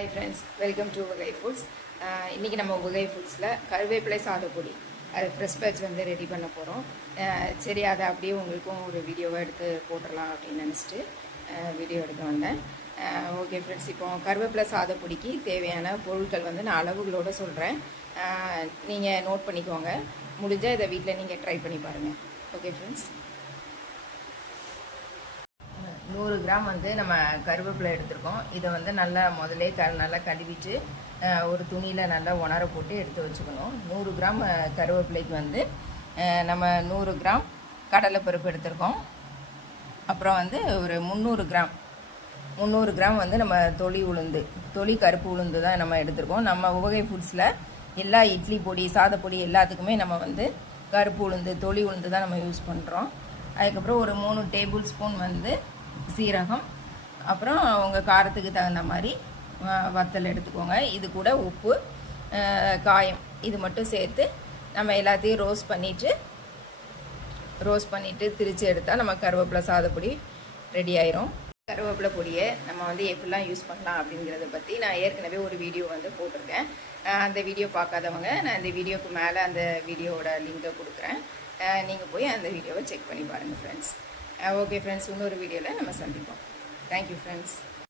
Hi friends, welcome to Ugai Foods. இன்றைக்கி நம்ம உகை ஃபுட்ஸில் கருவேப்பிலை சாதப்பொடி அது ஃப்ரெஷ் பேட்ச் வந்து ரெடி பண்ண போகிறோம். சரி, அதை அப்படியே உங்களுக்கும் ஒரு வீடியோவை எடுத்து போட்டுடலாம் அப்படின்னு நினச்சிட்டு வீடியோ எடுக்க வந்தேன். ஓகே ஃப்ரெண்ட்ஸ், இப்போ கருவேப்பிலை சாதப்பொடிக்கு தேவையான பொருட்கள் வந்து நான் அளவுகளோடு சொல்கிறேன். நீங்கள் நோட் பண்ணிக்கோங்க. முடிஞ்சால் இதை வீட்டில் நீங்கள் ட்ரை பண்ணி பாருங்கள். ஓகே ஃப்ரெண்ட்ஸ், 100 கிராம் வந்து நம்ம கருவேப்பிலை எடுத்துருக்கோம். இதை வந்து நல்லா முதலே நல்லா கழுவிட்டு ஒரு துணியில் நல்லா உணர போட்டு எடுத்து வச்சுக்கணும். 100 கிராம் கருவேப்பிலைக்கு வந்து நம்ம 100 கிராம் கடலைப்பருப்பு எடுத்துருக்கோம். அப்புறம் வந்து ஒரு 300 கிராம் வந்து நம்ம தொளி கருப்பு உளுந்து தான் நம்ம எடுத்துருக்கோம். நம்ம உகை ஃபுட்ஸில் எல்லா இட்லி பொடி சாதப்பொடி எல்லாத்துக்குமே நம்ம வந்து கருப்பு உளுந்து தொளி உளுந்து தான் நம்ம யூஸ் பண்ணுறோம். அதுக்கப்புறம் ஒரு 3 டேபிள் ஸ்பூன் வந்து சீரகம், அப்புறம் உங்கள் காரத்துக்கு தகுந்த மாதிரி வத்தல் எடுத்துக்கோங்க. இது கூட உப்பு, காயம், இது மட்டும் சேர்த்து நம்ம எல்லாத்தையும் ரோஸ்ட் பண்ணிவிட்டு திரித்து எடுத்தால் நம்ம கருவேப்பிலை சாதப்பொடி ரெடி ஆயிரும். கருவேப்பிலை பொடியை நம்ம வந்து எப்படிலாம் யூஸ் பண்ணலாம் அப்படிங்கிறத பற்றி நான் ஏற்கனவே ஒரு வீடியோ வந்து போட்டிருக்கேன். அந்த வீடியோ பார்க்காதவங்க நான் இந்த வீடியோக்கு மேலே அந்த வீடியோவோட லிங்கை கொடுக்குறேன். நீங்கள் போய் அந்த வீடியோவை செக் பண்ணி பாருங்கள் ஃப்ரெண்ட்ஸ். ஓகே ஃப்ரெண்ட்ஸ், இன்னொரு வீடியோவில் நம்ம சந்திப்போம். Thank you friends.